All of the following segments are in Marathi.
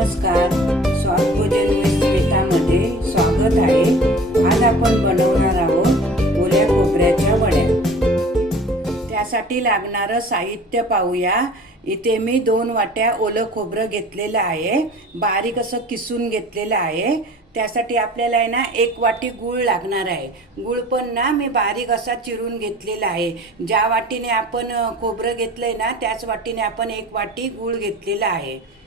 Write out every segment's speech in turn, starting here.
नमस्कार. स्वाद भोजन स्वागत आहे. आज आपण बनवणार आहोत ओल्या खोबऱ्याच्या वड्या. त्यासाठी लागणारं साहित्य पाहूया. इथे मी दोन वाट्या ओलं खोबरं घेतलेलं आहे. बारीक असं किसून घेतलेलं आहे. त्यासाठी आपल्याला आहे ना एक वाटी गूळ लागणार आहे. गूळ पण ना मी बारीक असा चिरून घेतलेला आहे. ज्या वाटीने आपण खोबरं घेतलं आहे ना त्याच वाटीने आपण एक वाटी गूळ घेतलेला आहे.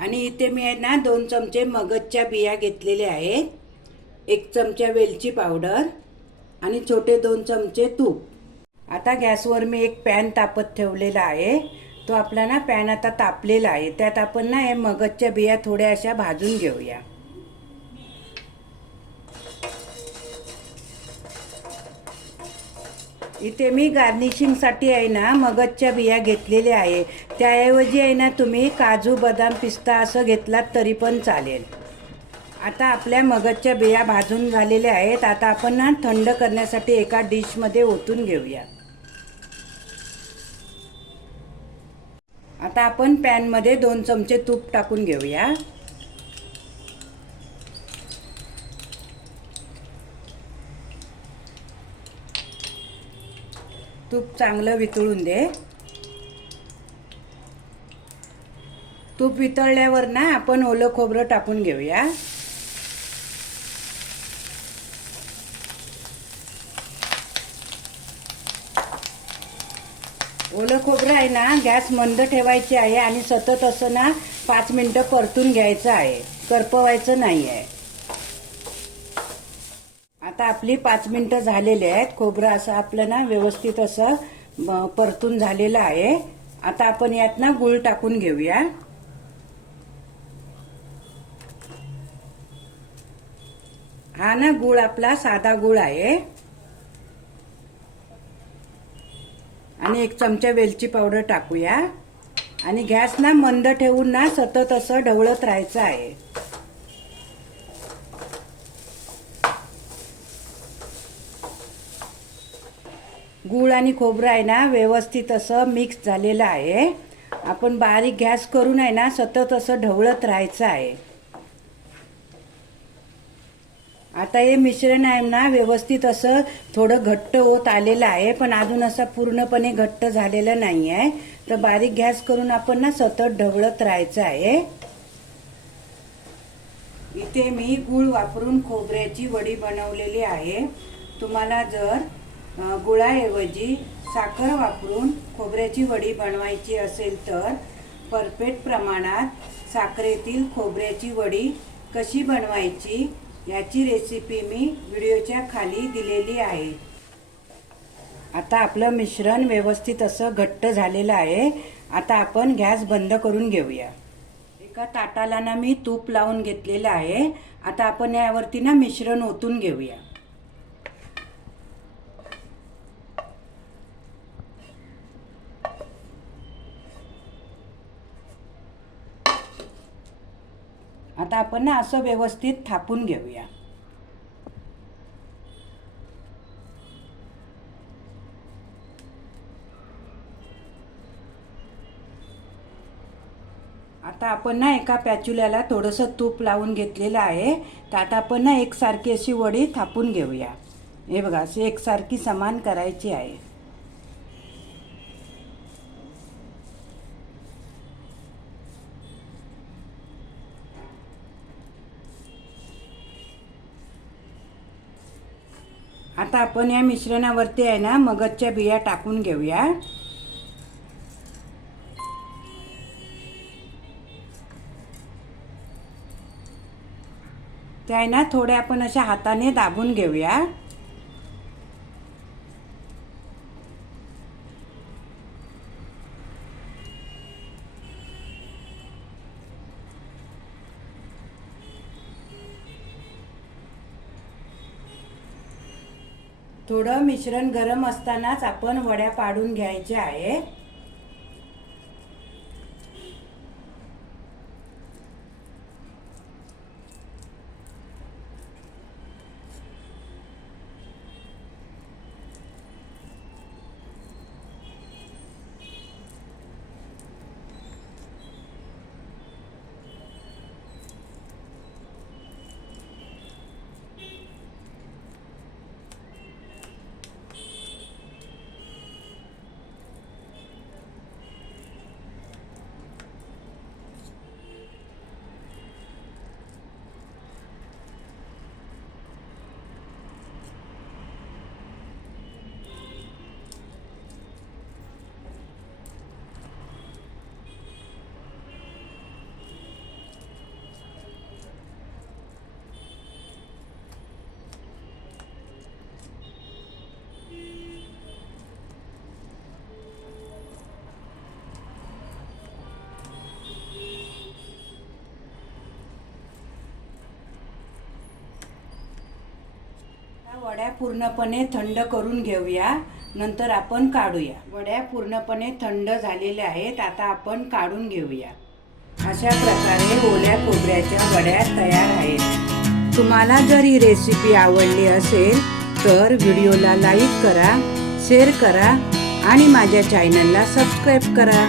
आणि इथे मी आहे ना दोन चमचे मगजच्या बिया घेतलेल्या आहेत. एक चमचा वेलची पावडर आणि छोटे दोन चमचे तूप. आता गॅसवर मी एक पॅन तापत ठेवलेला आहे. तो आपला ना पॅन आता तापलेला आहे. त्यात आपण ना हे मगजच्या बिया थोड्या अशा भाजून घेऊया. इथे मी गार्निशिंगसाठी आहे ना मगजच्या बिया घेतलेल्या आहे. त्याऐवजी आहे ना तुम्ही काजू बदाम पिस्ता असं घेतलात तरी पण चालेल. आता आपल्या मगजच्या बिया भाजून झालेल्या आहेत. आता आपण ना थंड करण्यासाठी एका डिशमध्ये ओतून घेऊया. आता आपण पॅनमध्ये दोन चमचे तूप टाकून घेऊया. तूप चांगलं वितळून दे. तूप वितळल्यावर ना आपण ओलं खोबरं टाकून घेऊया. ओलं खोबरं आहे ना गॅस मंद ठेवायची आहे आणि सतत असं ना पाच मिनिटं परतून घ्यायचं आहे. करपवायचं नाही आहे आता आपली पाच मिनिटं झालेली आहेत. खोबरं असं आपलं ना व्यवस्थित असं परतून झालेलं आहे. आता आपण यात ना गुळ टाकून घेऊया. हा ना गुळ आपला साधा गुळ आहे. आणि एक चमचा वेलची पावडर टाकूया. आणि गॅस ना मंद ठेवून ना सतत असं ढवळत राहायचं आहे. गूळ आणि खोबरं आहे ना व्यवस्थित असं मिक्स झालेलं आहे. आपण बारीक गॅस करून आहे ना सतत असं ढवळत राहायचं आहे. आता हे मिश्रण आहे ना व्यवस्थित असं थोडं घट्ट होत आलेलं आहे पण अजून असं पूर्णपणे घट्ट झालेलं नाही आहे तर बारीक गॅस करून आपण ना सतत ढवळत राहायचं आहे. इथे मी गूळ वापरून खोबऱ्याची वडी बनवलेली आहे. तुम्हाला जर गुळाऐवजी साखर वापरून खोबऱ्याची वडी बनवायची असेल तर परफेक्ट प्रमाणात साखरेतील खोबऱ्याची वडी कशी बनवायची याची रेसिपी मी व्हिडिओच्या खाली दिलेली आहे. आता आपलं मिश्रण व्यवस्थित असं घट्ट झालेलं आहे. आता आपण गॅस बंद करून घेऊया. एका ताटाला ना मी तूप लावून घेतलेलं आहे. आता आपण यावरती ना मिश्रण ओतून घेऊया. आता आपण ना असं व्यवस्थित थापून घेऊया. आता आपण ना एका पॅच्युल्याला थोडंसं तूप लावून घेतलेलं आहे. तर आता आपण ना एकसारखी अशी वडी थापून घेऊया. हे बघा अशी एकसारखी समान करायची आहे. आता आपण या मिश्रणावरती आहे ना मगजच्या बिया टाकून घेऊया. त्या आहे ना थोड्या आपण अशा हाताने दाबून घेऊया. थोडं मिश्रण गरम असतानाच आपण वड्या पाडून घ्यायच्या आहे वड्या पूर्णपणे थंड करून घेऊया. नंतर आपण काढूया. वड्या पूर्णपणे थंड झालेल्या आहेत आता आपण काढून घेऊया. अशा प्रकारे ओल्या खोबऱ्याच्या वड्या तयार आहेत. तुम्हाला जर ही रेसिपी आवडली असेल तर व्हिडिओला लाईक करा शेअर करा आणि माझ्या चॅनलला सबस्क्राईब करा.